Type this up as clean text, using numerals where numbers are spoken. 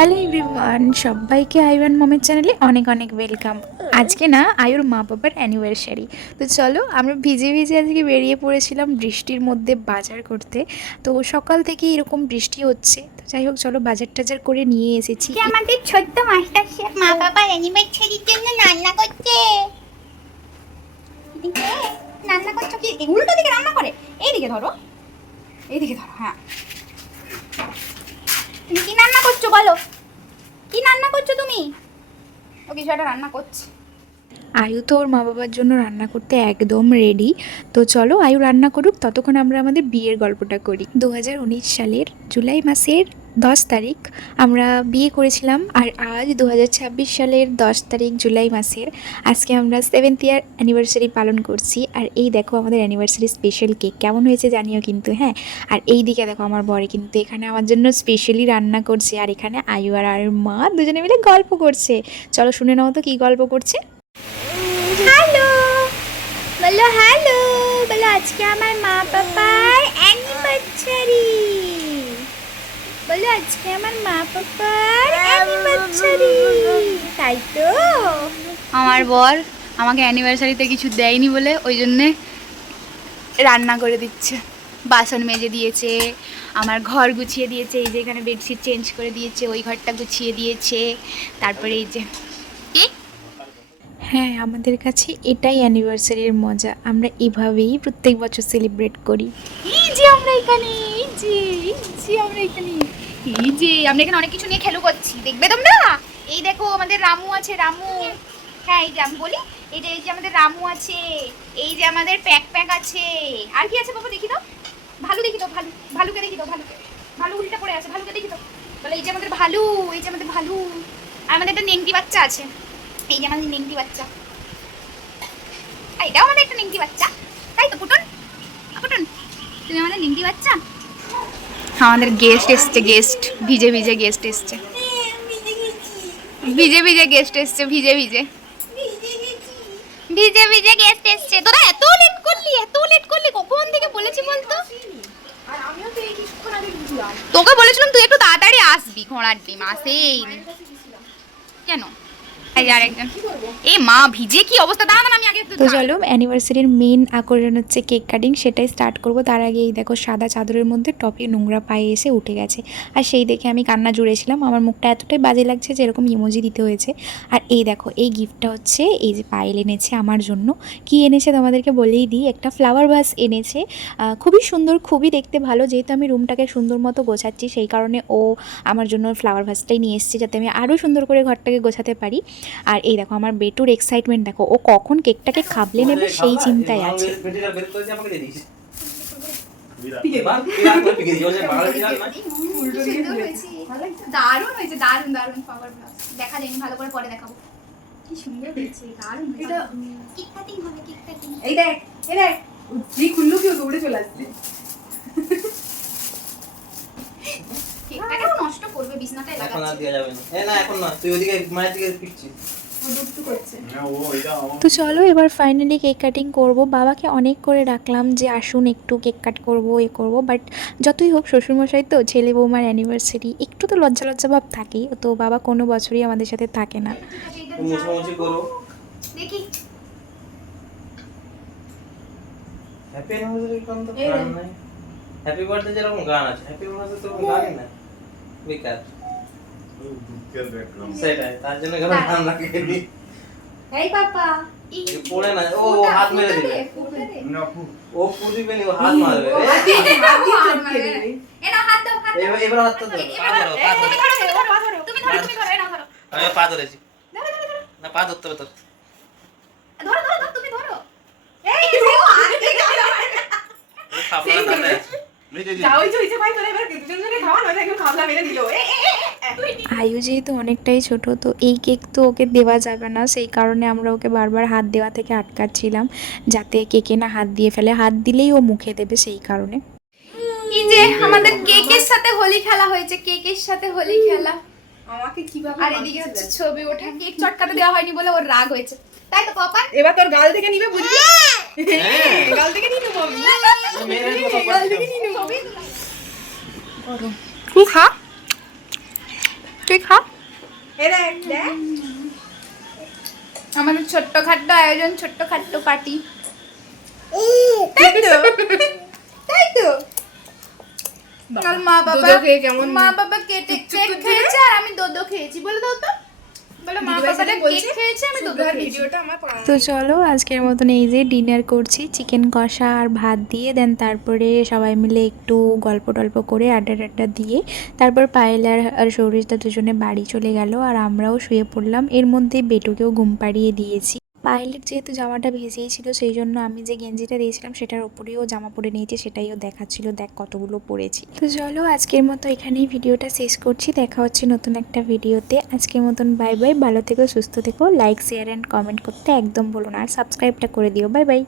Hello everyone, সবাইকে আইওয়ান মমের চ্যানেলে অনেক অনেক ওয়েলকাম। আজকে না আয়ুর মা বাবার অ্যানিভার্সারি, তো চলো আমরা ভিজে ভিজে আজকে বেরিয়ে পড়েছিলাম বৃষ্টির মধ্যে বাজার করতে। তো সকাল থেকে এরকম বৃষ্টি হচ্ছে, তো যাই হোক চলো বাজার টাজার করে নিয়ে এসেছি। আমাদের ছোট্ট মাস্টার শেফ মা বাবার অ্যানিভার্সারির জন্য রান্না করছে। রান্না করছো কি? উল্টো দিকে রান্না করে, এইদিকে ধরো, এইদিকে ধরো। হ্যাঁ, তুমি কি রান্না করছো বলো? কি রান্না করছো তুমি? ও কিছু একটা রান্না করছে। আয়ু তো ওর মা বাবার জন্য রান্না করতে একদম রেডি। তো চলো আয়ু রান্না করুক, ততক্ষণ আমরা আমাদের বিয়ের গল্পটা করি। 2019 সালের জুলাই মাসের 10 তারিখ আমরা বিয়ে করেছিলাম, আর আজ 2026 সালের 10 তারিখ জুলাই মাসের আজকে আমরা 7th ইয়ার অ্যানিভার্সারি পালন করছি। আর এই দেখো আমাদের অ্যানিভার্সারি স্পেশাল কেক কেমন হয়েছে জানিও কিন্তু। হ্যাঁ, আর এই দিকে দেখো আমার বরে কিন্তু এখানে আমার জন্য স্পেশালি রান্না করছে, আর এখানে আয়ু আর আয়ুর মা দুজনে মিলে গল্প করছে। চলো শুনে নাও তো কী গল্প করছে। হ্যালো বলো, হ্যালো বলো। আজকে আমার মা বাবার অ্যানিভার্সারি। বলো আজকে আমার মা বাবার অ্যানিভার্সারি, তাই তো? আমার বর আমাকে অ্যানিভার্সারিতে কিছু দেয়নি বলে ওই জন্যে রান্না করে দিচ্ছে, বাসন মেজে দিয়েছে, আমার ঘর গুছিয়ে দিয়েছে, এই যে এখানে বেডশিট চেঞ্জ করে দিয়েছে, ওই ঘরটা গুছিয়ে দিয়েছে, তারপরে এই যে কি হ্যাঁ, আমাদের কাছে এটাই অ্যানিভার্সারির মজা, আমরা এভাবেই প্রত্যেক বছর সেলিব্রেট করি। এই যে আমরা এখানে, এই যে আমরা এখানে, এই যে আমরা এখানে অনেক কিছু নিয়ে খেলো করছি, দেখবে তোমরা। এই দেখো আমাদের রামু আছে, রামু। হ্যাঁ, এই যে আমি বলি, এই যে আমাদের রামু আছে, এই যে আমাদের প্যাক প্যাক আছে, আর কি আছে বাবা দেখি দাও, ভালু দেখি দাও, ভালু, ভালুকে দেখি দাও, ভালুকে, ভালু উল্টা পড়ে আছে, ভালুকে দেখি দাও। বলে এই যে আমাদের ভালু, এই যে আমাদের ভালু, আর আমাদের একটা নেংটি বাচ্চা আছে, এই যে আমাদের নেংটি বাচ্চা, আর এটাও আমাদের একটা নেংটি বাচ্চা, তাই তো পুটুন? পুটুন, তুমি আমাদের নেংটি বাচ্চা। আমাদের গেস্ট এসছে, গেস্ট ভিজে ভিজে গেস্ট এসছে, ভিজে ভিজে গেস্ট এসছে, ভিজে ভিজে ভিজে ভিজে গেস্ট এসছে। তোরা এত লেট করলি, এত লেট করলি, কখন থেকে বলেছি বলতো? আর আমিও তো এই কিছুক্ষণ আগে বুঝলাম। তোকে বলেছিলাম তুই একটু তাড়াতাড়ি আসবি, ঘোড়ার ডিম আসেইনি কেন? এই যে আরেকজন, এ মা ভিজে কি অবস্থা, দাঁড়ান আমি আগে তো চলো অ্যানিভার্সারির মেন আকর্ষণ হচ্ছে কেক কাটিং, সেটাই স্টার্ট করব। তার আগে এই দেখো সাদা চাদরের মধ্যে টপি নোংরা পায়ে এসে উঠে গেছে, আর সেই দেখে আমি কান্না জুড়েছিলাম। আমার মুখটা এতটাই বাজে লাগছে যে এরকম ইমোজি দিতে হয়েছে। আর এই দেখো এই গিফটটা হচ্ছে এই যে পায়েল এনেছে আমার জন্য। কি এনেছে তোমাদেরকে বলেই দিই, একটা ফ্লাওয়ার ভাস এনেছে, খুবই সুন্দর, খুবই দেখতে ভালো। যেহেতু আমি রুমটাকে সুন্দর মতো গোছাচ্ছি সেই কারণে ও আমার জন্য ফ্লাওয়ার ভাসটাই নিয়ে এসেছে, যাতে আমি আরও সুন্দর করে ঘরটাকে গোছাতে পারি। আর এই দেখো আমার বেটুর এক্সাইটমেন্ট দেখো, ও কখন কেকটাকে খাবলে নেবে সেই চিন্তায় আছে। দারুণ হয়েছে, দারুণ দারুণ পাওয়ার ব্লাস দেখা যায়নি, ভালো করে পরে দেখাবো। কি সুন্দর হয়েছে, দারুণ হয়েছে। কেক কাটিং হবে, কেক কাটিং। এই দেখ, এই দেখ, যেই খুললো কেউ দৌড়ে চলে আসছে। কেকটা কেন নষ্ট করবে, বিছনাটায় এখন আর লাগাচ্ছে। দেওয়া যাবে না। না এখন না, তুই ওদিকে মায়ের দিকে ফিরছিস। তো চলো এবার ফাইনালি কেক কাটিং করব। বাবাকে অনেক করে ডাকলাম যে আসুন একটু কেক কাট করবো, এ করবো, বাট যতই হোক শ্বশুরমশাই তো, ছেলে বৌমার অ্যানিভার্সারি একটু তো লজ্জা লজ্জা ভাব থাকেই, তো বাবা কোনো বছরই আমাদের সাথে থাকে না। মুছামুছি করো। দেখি হ্যাপি অ্যানিভার্সারি কোন তো গান নাই। হ্যাপি বার্থডে যেরকম গান আছে, হ্যাপি অ্যানিভার্সারি তো গানই না। বেকার। সেটাই, তার জন্য গান রাখিনি। এই পাপা, এই পড়ে না, ও হাত মেরে দিবে। ও পুরিবে নি, ও হাত মারবে। হাত দিয়ে চটকে দেবে। এ নাও হাত দাও, হাত দাও। এবার হাতটা ধরো, পা ধরো, পা তুমি ধরো। ধরো, তুমি ধরো, তুমি ধরো, তুমি ধরো, এ নাও ধরো। আমি পা ধরেছি। ধরো, ধরো, ধরো। না, পা ধরতে হবে তোর। ধরো, ধরো, ধরো, তুমি ধরো। এই ও হাত দিয়ে খাবলা দাঁড়ায় আছে। যাও ওই যে ভাই তোরা এবার দুজন জনে খাওয়া নয়, একদম খাবলা মেরে দিল। আয়ু যেহেতু অনেকটাই ছোট, তো এই কেক তো ওকে দেওয়া যাবে না, সেই কারণে আমরা ওকে বারবার হাত দেওয়া থেকে আটকাচ্ছিলাম, যাতে কেকে না হাত দিয়ে ফেলে, হাত দিলেই ও মুখে দেবে সেই কারণে। এই যে আমাদের কেকের সাথে হোলি খেলা হয়েছে, কেকের সাথে হোলি খেলা। আমাকে কিভাবে আর এদিকে হচ্ছে ছবি ওঠা, কেক চটকাতে দেওয়া হয়নি বলে ওর রাগ হয়েছে, তাই তো পাপা? এবার তোর গাল থেকে নিবে, বুঝলি? হ্যাঁ। গাল থেকে নিয়ে নেবো আমি। মেরে মতো গাল থেকে নিয়ে নেবো। তুই খা। তুই খা। আমাদের ছোট্ট খাট্ট আয়োজন, ছোট্ট খাট্ট পার্টি। তাই তো, তাই তো। আর মা বাবা কেক খেয়েছে আর আমি দোদো খেয়েছি। বলে দাও তো, বলে মা বাবাটা কেক খেয়েছে, আমি দোদো খেয়েছি। তো চলো আজকের মতন এই যে ডিনার করছি চিকেন কষা আর ভাত দিয়ে, দেন তারপরে সবাই মিলে একটু গল্প টল্প করে আড্ডা দিয়ে তারপর পায়েল আর সৌরিশদা দুজনে বাড়ি চলে গেল আর আমরাও শুয়ে পড়লাম। এর মধ্যে বেটুকেও ঘুম পাড়িয়ে দিয়েছি। পায়েলের যেহেতু জামাটা ভেজেই ছিল সেই জন্য আমি যে গেঞ্জিটা দিয়েছিলাম সেটার ওপরেও জামা পরে নিয়েছি, সেটাইও দেখাচ্ছিল দেখ কতগুলো পরেছি। তো চলো আজকের মতো এখানেই ভিডিওটা শেষ করছি, দেখা হচ্ছে নতুন একটা ভিডিওতে। আজকের মতন বাই বাই, ভালো থেকো, সুস্থ থেকো, লাইক শেয়ার অ্যান্ড কমেন্ট করতে একদম বলো না, আর সাবস্ক্রাইবটা করে দিও। Bye bye.